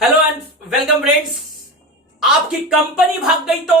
Hello and welcome friends. आपकी company भाग गई तो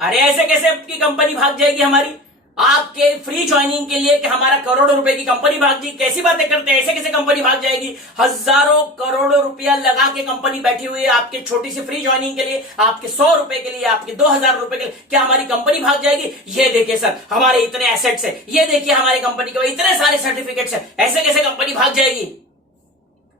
अरे ऐसे कैसे आपकी कंपनी भाग जाएगी हमारी? आपके फ्री ज्वाइनिंग के लिए कि हमारा करोड़ों रुपए की कंपनी भाग गई, कैसी बातें करते हैं? ऐसे कैसे कंपनी भाग जाएगी? हजारों करोड़ों रुपया लगा के कंपनी बैठी हुई है आपके छोटी सी फ्री ज्वाइनिंग के लिए, आपके 100 रुपए के लिए, आपके 2000 रुपए के लिए। क्या हमारी कंपनी भाग जाएगी? ये देखिए सर, हमारे इतने एसेट्स है, ये देखिए हमारी कंपनी के इतने सारे सर्टिफिकेट्स है, ऐसे कैसे कंपनी भाग जाएगी?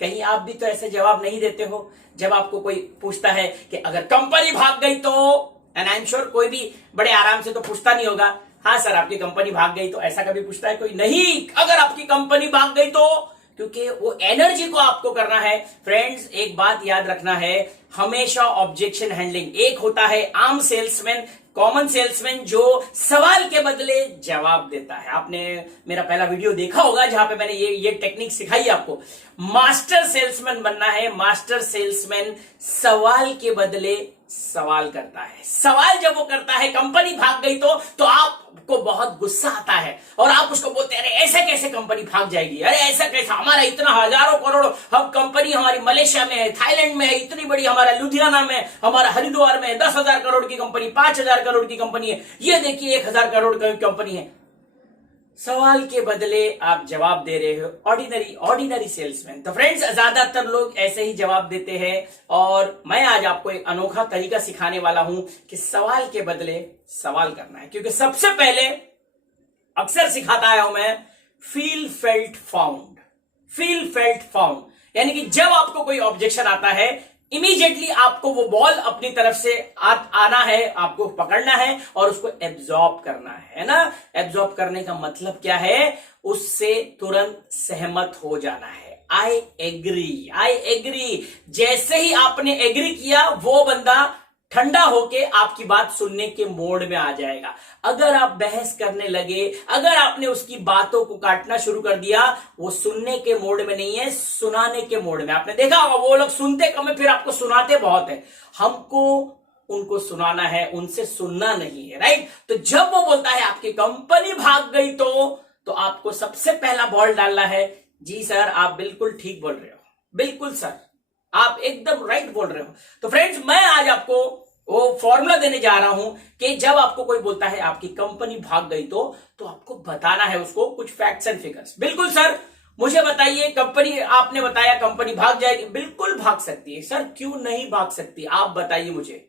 कहीं आप भी तो ऐसे जवाब नहीं देते हो जब आपको कोई पूछता है कि अगर कंपनी भाग गई तो? एंड आई एम श्योर कोई भी बड़े आराम से तो पूछता नहीं होगा, हाँ सर आपकी कंपनी भाग गई तो। ऐसा कभी पूछता है कोई? नहीं। अगर आपकी कंपनी भाग गई तो, क्योंकि वो एनर्जी को आपको करना है। फ्रेंड्स एक बात याद रखना है, हमेशा ऑब्जेक्शन हैंडलिंग। एक होता है आम सेल्समैन, कॉमन सेल्समैन, जो सवाल के बदले जवाब देता है। आपने मेरा पहला वीडियो देखा होगा जहां पे मैंने ये टेक्निक सिखाई आपको। मास्टर सेल्समैन बनना है। मास्टर सेल्समैन सवाल के बदले सवाल करता है। सवाल जब वो करता है कंपनी भाग गई तो आपको बहुत गुस्सा आता है और आप उसको बोलते हैं अरे ऐसे कैसे कंपनी भाग जाएगी? अरे ऐसा कैसा? हमारा इतना हजारों करोड़ों, हम कंपनी हमारी मलेशिया में है, थाईलैंड में है, इतनी बड़ी हमारा लुधियाना में, हमारा हरिद्वार में 10,000 करोड़ की कंपनी, 5,000 करोड़ की कंपनी है, ये देखिए 1,000 करोड़ की कंपनी है। सवाल के बदले आप जवाब दे रहे हो। Ordinary salesman. तो फ्रेंड्स ज्यादातर लोग ऐसे ही जवाब देते हैं और मैं आज आपको एक अनोखा तरीका सिखाने वाला हूं कि सवाल के बदले सवाल करना है। क्योंकि सबसे पहले अक्सर सिखाता आया हूं मैं, feel felt found. Feel felt found यानी कि जब आपको कोई ऑब्जेक्शन आता है, इमीडिएटली आपको वो बॉल अपनी तरफ से आना है, आपको पकड़ना है और उसको एब्जॉर्ब करना है ना। एब्जॉर्ब करने का मतलब क्या है? उससे तुरंत सहमत हो जाना है। I agree. जैसे ही आपने एग्री किया, वो बंदा ठंडा होके आपकी बात सुनने के मोड में आ जाएगा। अगर आप बहस करने लगे, अगर आपने उसकी बातों को काटना शुरू कर दिया, वो सुनने के मोड में नहीं है, सुनाने के मोड में। आपने देखा होगा वो लोग सुनते कम है, फिर आपको सुनाते बहुत है। हमको उनको सुनाना है, उनसे सुनना नहीं है, राइट? तो जब वो बोलता है आपकी कंपनी भाग गई तो आपको सबसे पहला बॉल डालना है, जी सर आप बिल्कुल ठीक बोल रहे हो, बिल्कुल सर आप एकदम राइट बोल रहे हो। तो फ्रेंड्स मैं आज आपको वो फॉर्मूला देने जा रहा हूं कि जब आपको कोई बोलता है आपकी कंपनी भाग गई तो आपको बताना है उसको कुछ फैक्ट्स एंड फिगर्स। बिल्कुल सर मुझे बताइए, कंपनी आपने बताया कंपनी भाग जाएगी, बिल्कुल भाग सकती है। सर क्यों नहीं भाग सकती, आप बताइए मुझे।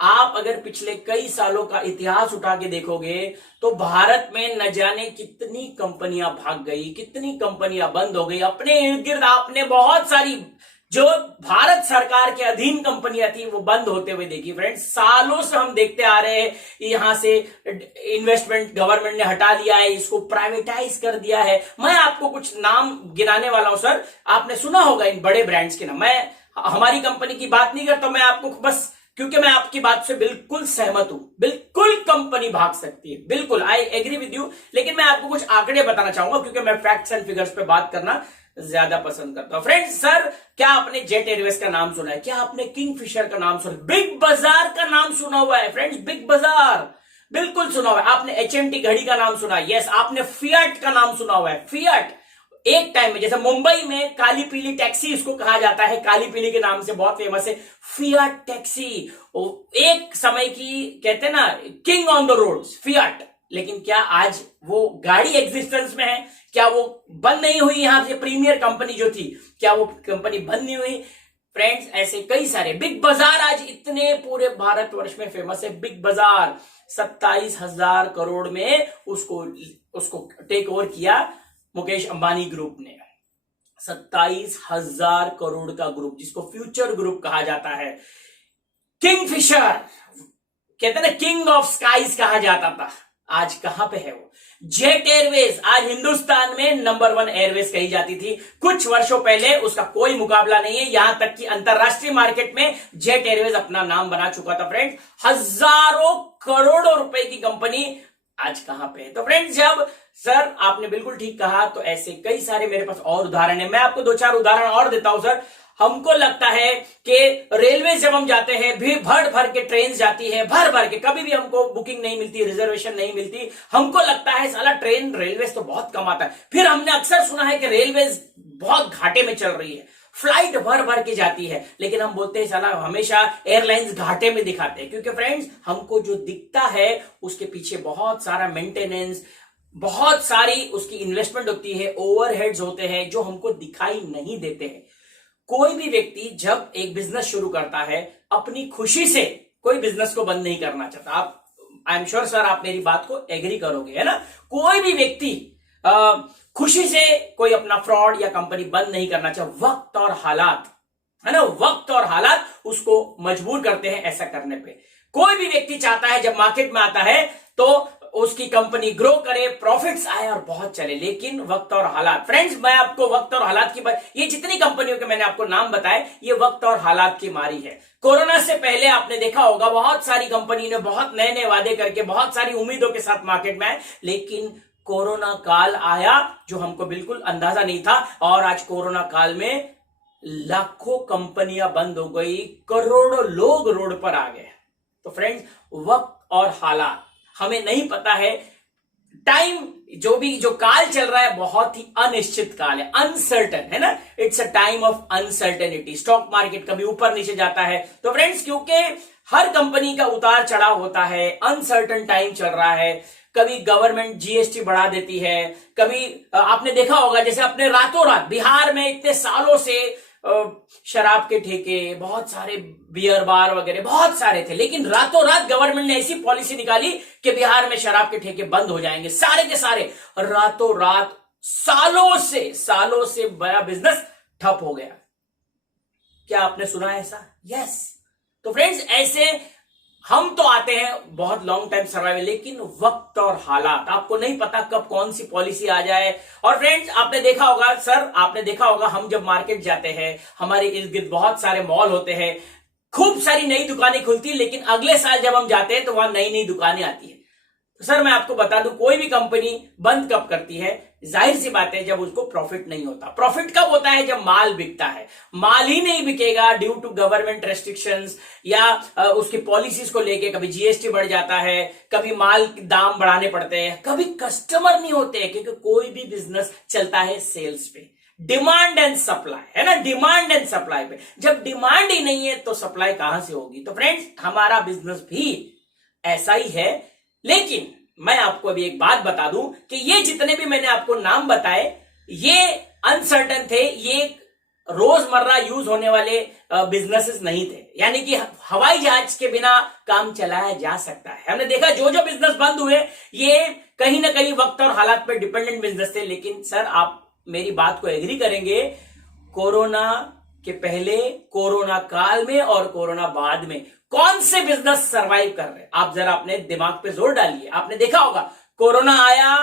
आप अगर पिछले कई सालों का इतिहास उठा के देखोगे तो भारत में न जाने कितनी कंपनियां भाग गई, कितनी कंपनियां बंद हो गई। अपने इर्द गिर्द आपने बहुत सारी जो भारत सरकार के अधीन कंपनियां थी वो बंद होते हुए देखी। फ्रेंड्स सालों से हम देखते आ रहे हैं, यहां से इन्वेस्टमेंट गवर्नमेंट ने हटा लिया है, इसको प्राइवेटाइज कर दिया है। मैं आपको कुछ नाम गिनाने वाला हूं सर, आपने सुना होगा इन बड़े ब्रांड्स के नाम। मैं हमारी कंपनी की बात नहीं करता, मैं आपको बस, क्योंकि मैं आपकी बात से बिल्कुल सहमत हूं, बिल्कुल कंपनी भाग सकती है, बिल्कुल आई एग्री विद यू। लेकिन मैं आपको कुछ आंकड़े बताना चाहूंगा क्योंकि मैं फैक्ट्स एंड फिगर्स पे बात करना ज्यादा पसंद करता हूं। फ्रेंड्स सर क्या आपने जेट एयरवेज का नाम सुना है? क्या आपने किंगफिशर का नाम सुना है? बिग बाजार का नाम सुना हुआ है? फ्रेंड्स बिग बाजार बिल्कुल सुना हुआ है। आपने एचएमटी घड़ी का नाम सुना है? यस। आपने फियाट का नाम सुना हुआ है? फियाट एक टाइम में, जैसे मुंबई में काली पीली टैक्सी इसको कहा जाता है, काली पीली के नाम से बहुत फेमस है फियाट टैक्सी। एक समय की कहते हैं ना king on the roads, Fiat. लेकिन क्या आज वो गाड़ी एग्जिस्टेंस में है? क्या वो बंद नहीं हुई? यहां से प्रीमियर कंपनी जो थी, क्या वो कंपनी बंद नहीं हुई? फ्रेंड्स ऐसे कई सारे। बिग बाजार आज इतने पूरे भारतवर्ष में फेमस है। बिग बाजार 27,000 करोड़ में उसको टेक ओवर किया मुकेश अंबानी ग्रुप ने। 27,000 करोड़ का ग्रुप, जिसको फ्यूचर ग्रुप कहा जाता है। किंगफिशर कहते हैं ना किंग ऑफ स्काईज कहा जाता था, आज कहां पे है वो? जेट एयरवेज आज हिंदुस्तान में नंबर 1 एयरवेज कही जाती थी। कुछ वर्षों पहले उसका कोई मुकाबला नहीं है, यहां तक कि अंतरराष्ट्रीय मार्केट में जेट एयरवेज अपना नाम बना चुका था। फ्रेंड्स हजारों करोड़ों रुपए की कंपनी आज कहां पे है? तो फ्रेंड्स जब सर आपने बिल्कुल ठीक कहा, तो ऐसे कई सारे मेरे पास और उदाहरण है। मैं आपको 2-4 उदाहरण और देता हूं सर। हमको लगता है कि रेलवे जब हम जाते हैं, भी भर भर के ट्रेन जाती है, भर भर के, कभी भी हमको बुकिंग नहीं मिलती, रिजर्वेशन नहीं मिलती। हमको लगता है साला ट्रेन रेलवे तो बहुत कम आता है। फिर हमने अक्सर सुना है कि रेलवे बहुत घाटे में चल रही है। फ्लाइट भर भर के जाती है, लेकिन हम बोलते हैं साला हमेशा एयरलाइंस घाटे में दिखाते हैं, क्योंकि फ्रेंड्स हमको जो दिखता है उसके पीछे बहुत सारा मेंटेनेंस, बहुत सारी उसकी इन्वेस्टमेंट होती है, ओवरहेड्स होते हैं जो हमको दिखाई नहीं देते हैं। कोई भी व्यक्ति जब एक बिजनेस शुरू करता है अपनी खुशी से कोई बिजनेस को बंद नहीं करना चाहता। आप, आई एम श्योर सर आप मेरी बात को एग्री करोगे, है ना। कोई भी व्यक्ति खुशी से कोई अपना फ्रॉड या कंपनी बंद नहीं करना चाहता। वक्त और हालात, है ना, वक्त और हालात उसको मजबूर करते हैं ऐसा करने पे। कोई भी व्यक्ति चाहता है जब मार्केट में आता है तो उसकी कंपनी ग्रो करे, प्रॉफिट्स आए और बहुत चले, लेकिन वक्त और हालात। फ्रेंड्स मैं आपको वक्त और हालात की बात, ये जितनी कंपनियों के मैंने आपको नाम बताए ये वक्त और हालात की मारी है। कोरोना से पहले आपने देखा होगा बहुत सारी कंपनी ने बहुत नए नए वादे करके बहुत सारी उम्मीदों के साथ मार्केट में आए, लेकिन कोरोना काल आया जो हमको बिल्कुल अंदाजा नहीं था, और आज कोरोना काल में लाखों कंपनियां बंद हो गई, करोड़ों लोग रोड पर आ गए। तो फ्रेंड्स वक्त और हालात, हमें नहीं पता है, टाइम जो काल चल रहा है बहुत ही अनिश्चित काल है, अनसर्टन, है ना, it's a time of uncertainty. Stock market कभी ऊपर नीचे जाता है, तो फ्रेंड्स क्योंकि हर कंपनी का उतार चढ़ाव होता है, अनसर्टन टाइम चल रहा है। कभी गवर्नमेंट जीएसटी बढ़ा देती है, कभी आपने देखा होगा जैसे अपने रातों रात बिहार में इतने सालों से शराब के ठेके, बहुत सारे बियर बार वगैरह बहुत सारे थे, लेकिन रातों रात गवर्नमेंट ने ऐसी पॉलिसी निकाली कि बिहार में शराब के ठेके बंद हो जाएंगे, सारे के सारे। रातों रात सालों से बड़ा बिजनेस ठप हो गया। क्या आपने सुना है ऐसा? यस। तो फ्रेंड्स ऐसे हम तो आते हैं बहुत लॉन्ग टाइम सर्वाइवल, लेकिन वक्त और हालात, आपको नहीं पता कब कौन सी पॉलिसी आ जाए। और फ्रेंड्स आपने देखा होगा, सर आपने देखा होगा, हम जब मार्केट जाते हैं हमारे इर्द गिर्द बहुत सारे मॉल होते हैं, खूब सारी नई दुकानें खुलती है, लेकिन अगले साल जब हम जाते हैं तो वहां नई नई दुकानें आती है। तो सर मैं आपको बता दूं, कोई भी कंपनी बंद कब करती है? जाहिर सी बात है जब उसको प्रॉफिट नहीं होता। प्रॉफिट कब होता है? जब माल बिकता है। माल ही नहीं बिकेगा ड्यू टू गवर्नमेंट रेस्ट्रिक्शंस या उसकी पॉलिसीज को लेके, कभी जीएसटी बढ़ जाता है, कभी माल के दाम बढ़ाने पड़ते हैं, कभी कस्टमर नहीं होते हैं, क्योंकि कोई भी बिजनेस चलता है सेल्स पे, डिमांड एंड सप्लाई, है ना, डिमांड एंड सप्लाई पे। जब डिमांड ही नहीं है तो सप्लाई कहां से होगी? तो फ्रेंड्स हमारा बिजनेस भी ऐसा ही है। लेकिन मैं आपको अभी एक बात बता दूं कि ये जितने भी मैंने आपको नाम बताए ये अनसर्टन थे, ये रोजमर्रा यूज होने वाले बिजनेसेस नहीं थे, यानी कि हवाई जहाज के बिना काम चलाया जा सकता है। हमने देखा जो जो बिजनेस बंद हुए ये कहीं ना कहीं वक्त और हालात पर डिपेंडेंट बिजनेस थे। लेकिन सर आप मेरी बात को एग्री करेंगे, कोरोना के पहले, कोरोना काल में और कोरोना बाद में कौन से बिजनेस सरवाइव कर रहे हैं? आप जरा अपने दिमाग पे जोर डालिए। आपने देखा होगा कोरोना आया,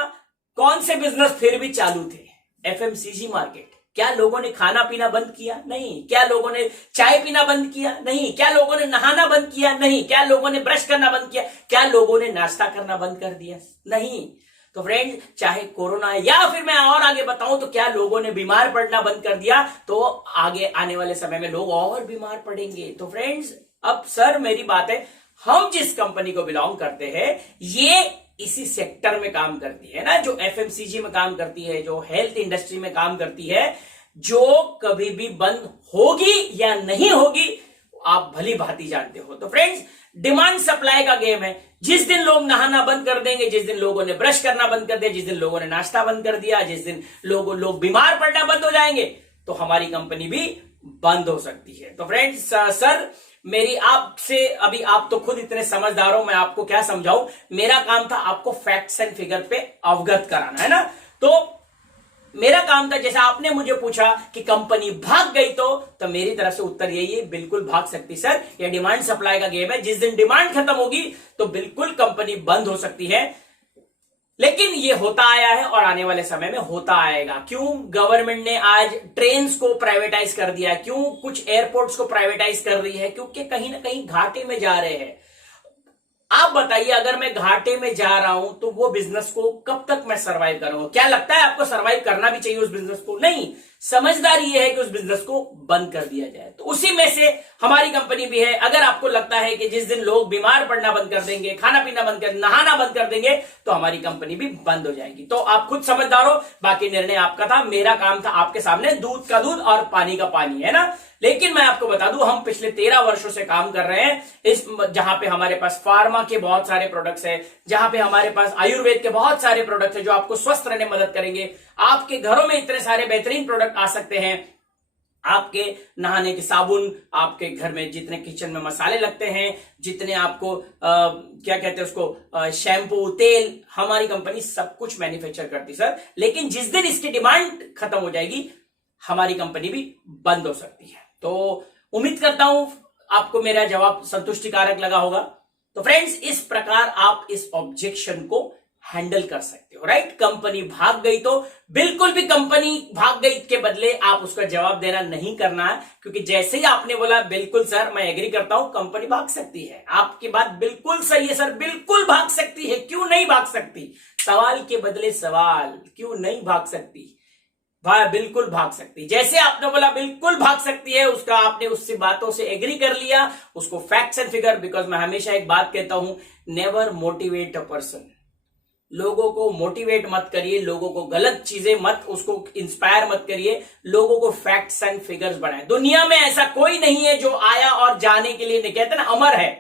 कौन से बिजनेस फिर भी चालू थे? FMCG market. क्या लोगों ने खाना पीना बंद किया? नहीं। क्या लोगों ने चाय पीना बंद किया? नहीं। क्या लोगों ने नहाना बंद किया? नहीं। क्या लोगों ने ब्रश करना बंद किया? क्या लोगों ने नाश्ता करना बंद कर दिया? नहीं। तो फ्रेंड चाहे कोरोना है या फिर मैं और आगे बताऊं तो क्या लोगों ने बीमार पड़ना बंद कर दिया? तो आगे आने वाले समय में लोग और बीमार पड़ेंगे। तो फ्रेंड्स अब सर मेरी बात है, हम जिस कंपनी को बिलोंग करते हैं ये इसी सेक्टर में काम करती है ना, जो एफएमसीजी में काम करती है, जो हेल्थ इंडस्ट्री में काम करती है, जो कभी भी बंद होगी या नहीं होगी आप भली भांति जानते हो। तो फ्रेंड्स डिमांड सप्लाई का गेम है। जिस दिन लोग नहाना बंद कर देंगे, जिस दिन लोगों ने ब्रश करना बंद कर दिया, जिस दिन लोगों ने नाश्ता बंद कर दिया, जिस दिन लोग बीमार पड़ना बंद हो जाएंगे, तो हमारी कंपनी भी बंद हो सकती है। तो फ्रेंड्स सर मेरी आपसे, अभी आप तो खुद इतने समझदार हो, मैं आपको क्या समझाऊं, मेरा काम था आपको फैक्ट्स एंड फिगर पे अवगत कराना, है ना। तो मेरा काम था, जैसे आपने मुझे पूछा कि कंपनी भाग गई तो मेरी तरफ से उत्तर यही है, बिल्कुल भाग सकती सर। यह डिमांड सप्लाई का गेम है। जिस दिन डिमांड खत्म होगी तो बिल्कुल कंपनी बंद हो सकती है। लेकिन ये होता आया है और आने वाले समय में होता आएगा। क्यों गवर्नमेंट ने आज ट्रेन्स को प्राइवेटाइज कर दिया? क्यों कुछ एयरपोर्ट्स को प्राइवेटाइज कर रही है? क्योंकि कहीं ना कहीं घाटे में जा रहे हैं। आप बताइए, अगर मैं घाटे में जा रहा हूं तो वो बिजनेस को कब तक मैं सरवाइव करूंगा? क्या लगता है आपको सरवाइव करना भी चाहिए उस बिजनेस को? नहीं, समझदारी ये है कि उस बिजनेस को बंद कर दिया जाए। तो उसी में से हमारी कंपनी भी है। अगर आपको लगता है कि जिस दिन लोग बीमार पड़ना बंद कर देंगे, खाना पीना बंद कर, नहाना बंद कर देंगे, तो हमारी कंपनी भी बंद हो जाएगी। तो आप खुद समझदार हो, बाकी निर्णय आपका था। मेरा काम था आपके सामने दूध का दूध और पानी का पानी, है ना। लेकिन मैं आपको बता दूं, हम पिछले 13 वर्षों से काम कर रहे हैं इस, जहां पे हमारे पास फार्मा के बहुत सारे प्रोडक्ट्स हैं, जहां पे हमारे पास आयुर्वेद के बहुत सारे प्रोडक्ट्स हैं जो आपको स्वस्थ रहने में मदद करेंगे। आपके घरों में इतने सारे बेहतरीन प्रोडक्ट आ सकते हैं। आपके नहाने के साबुन, आपके घर में जितने किचन में मसाले लगते हैं, जितने आपको क्या कहते हैं उसको, शैम्पू, तेल, हमारी कंपनी सब कुछ मैन्युफैक्चर करती सर। लेकिन जिस दिन इसकी डिमांड खत्म हो जाएगी, हमारी कंपनी भी बंद हो सकती है। तो उम्मीद करता हूं आपको मेरा जवाब संतुष्टिकारक लगा होगा। तो फ्रेंड्स, इस प्रकार आप इस ऑब्जेक्शन को हैंडल कर सकते हो, राइट। कंपनी भाग गई तो बिल्कुल भी कंपनी भाग गई के बदले आप उसका जवाब देना नहीं करना है, क्योंकि जैसे ही आपने बोला बिल्कुल सर मैं एग्री करता हूं, कंपनी भाग सकती है। आपकी बात बिल्कुल सही है सर, बिल्कुल भाग सकती है। क्यों नहीं भाग सकती? सवाल के बदले सवाल, क्यों नहीं भाग सकती? भाई बिल्कुल भाग सकती। जैसे आपने बोला बिल्कुल भाग सकती है, उसका आपने उससे बातों से एग्री कर लिया, उसको फैक्ट्स एंड फिगर। बिकॉज मैं हमेशा एक बात कहता हूं, नेवर मोटिवेट अ पर्सन। लोगों को मोटिवेट मत करिए, लोगों को गलत चीजें मत, उसको इंस्पायर मत करिए, लोगों को फैक्ट्स एंड फिगर्स बनाए। दुनिया में ऐसा कोई नहीं है जो आया और जाने के लिए नहीं, कहते ना अमर है,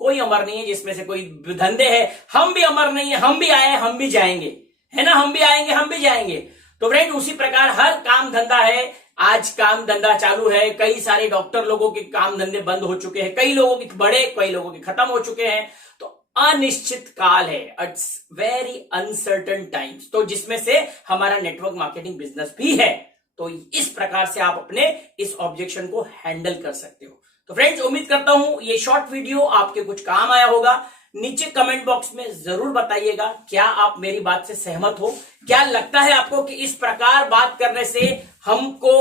कोई अमर नहीं है। जिसमें से कोई धंधे है, हम भी अमर नहीं है, हम भी आए हम भी जाएंगे, है ना, हम भी आएंगे हम भी जाएंगे। तो फ्रेंड, उसी प्रकार हर काम धंधा है। आज काम धंधा चालू है, कई सारे डॉक्टर लोगों के काम धंधे बंद हो चुके हैं, कई लोगों के बड़े, कई लोगों के खत्म हो चुके हैं। तो अनिश्चित काल है, इट्स वेरी अनसर्टन टाइम्स, तो जिसमें से हमारा नेटवर्क मार्केटिंग बिजनेस भी है। तो इस प्रकार से आप अपने इस ऑब्जेक्शन को हैंडल कर सकते हो। तो फ्रेंड्स, उम्मीद करता हूं ये शॉर्ट वीडियो आपके कुछ काम आया होगा। नीचे कमेंट बॉक्स में जरूर बताइएगा, क्या आप मेरी बात से सहमत हो? क्या लगता है आपको कि इस प्रकार बात करने से हमको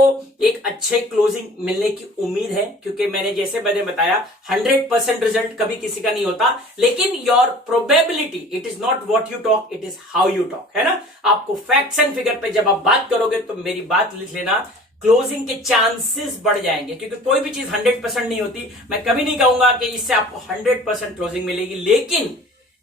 एक अच्छे क्लोजिंग मिलने की उम्मीद है? क्योंकि मैंने बताया 100% रिजल्ट कभी किसी का नहीं होता, लेकिन your probability, it is not what you talk, it is how you talk, है ना। आपको फैक्ट्स एंड फिगर पे जब आप बात करोगे तो मेरी बात लिख लेना, क्लोजिंग के चांसेस बढ़ जाएंगे। क्योंकि कोई भी चीज 100% नहीं होती। मैं कभी नहीं कहूंगा कि इससे आपको 100% क्लोजिंग मिलेगी, लेकिन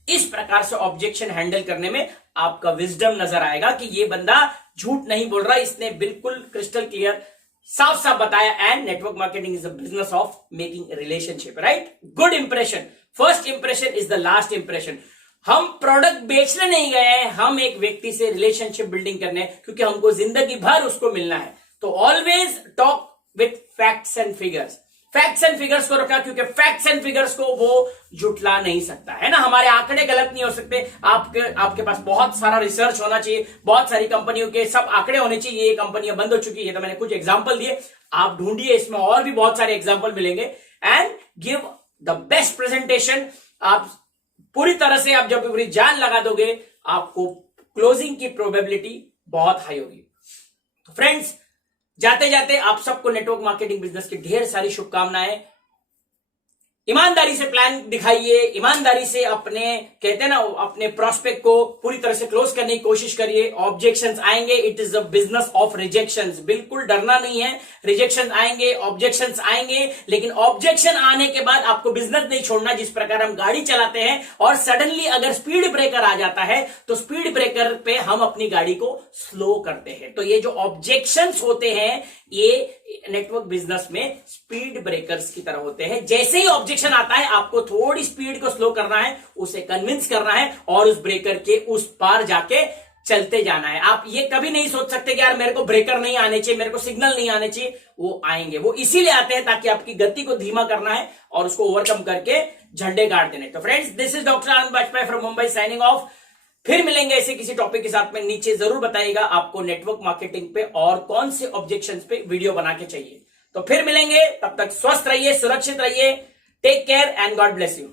इस प्रकार से ऑब्जेक्शन हैंडल करने में आपका विजडम नजर आएगा कि ये बंदा झूठ नहीं बोल रहा, इसने बिल्कुल क्रिस्टल क्लियर साफ साफ बताया। And network marketing is the business of making relationship, right. Good impression, first impression is the last impression. हम प्रोडक्ट बेचने नहीं गए हैं, हम एक व्यक्ति से रिलेशनशिप बिल्डिंग करने, क्योंकि हमको जिंदगी भर उसको मिलना है। तो always talk with facts and figures. Facts and figures को रखा, क्योंकि फैक्ट्स एंड फिगर्स को वो जुटला नहीं सकता, है ना। हमारे आंकड़े गलत नहीं हो सकते। आपके पास बहुत सारा रिसर्च होना चाहिए, बहुत सारी कंपनियों के सब आंकड़े होने चाहिए। ये कंपनियां बंद हो चुकी है, तो मैंने कुछ एग्जांपल दिए, आप ढूंढिए, इसमें और भी बहुत सारे एग्जांपल मिलेंगे। And give the best presentation. आप पूरी तरह से, आप जब पूरी जान लगा दोगे, आपको क्लोजिंग की प्रोबेबिलिटी बहुत हाई होगी। तो फ्रेंड्स, जाते जाते आप सबको नेटवर्क मार्केटिंग बिजनेस की ढेर सारी शुभकामनाएं। ईमानदारी से प्लान दिखाइए, ईमानदारी से अपने, कहते हैं ना, अपने प्रोस्पेक्ट को पूरी तरह से क्लोज करने की कोशिश करिए। ऑब्जेक्शंस आएंगे, it is a business of rejections, बिल्कुल डरना नहीं है। रिजेक्शंस आएंगे, ऑब्जेक्शंस आएंगे, लेकिन ऑब्जेक्शन आने के बाद आपको बिजनेस नहीं छोड़ना। जिस प्रकार हम गाड़ी चलाते हैं और सडनली अगर स्पीड ब्रेकर आ जाता है, तो स्पीड ब्रेकर पे हम अपनी गाड़ी को स्लो करते हैं। तो ये जो ऑब्जेक्शंस होते हैं, ये नेटवर्क बिजनेस में स्पीड ब्रेकर्स की तरह होते हैं। जैसे ही ऑब्जेक्शन आता है, आपको थोड़ी स्पीड को स्लो करना है, उसे कन्विंस करना है और उस ब्रेकर के उस पार जाके चलते जाना है। आप ये कभी नहीं सोच सकते कि यार मेरे को ब्रेकर नहीं आने चाहिए, मेरे को सिग्नल नहीं आने चाहिए। वो आएंगे, वो इसीलिए आते हैं ताकि आपकी गति को धीमा करना है और उसको ओवरकम करके झंडे गाड़ देने। तो friends, this is doctor Anand Bajpayee from Mumbai signing off. फिर मिलेंगे ऐसे किसी टॉपिक के साथ में। नीचे जरूर बताइएगा आपको नेटवर्क मार्केटिंग पे और कौन से ऑब्जेक्शंस पे वीडियो बना के चाहिए। तो फिर मिलेंगे, तब तक स्वस्थ रहिए, सुरक्षित रहिए। Take care and God bless you.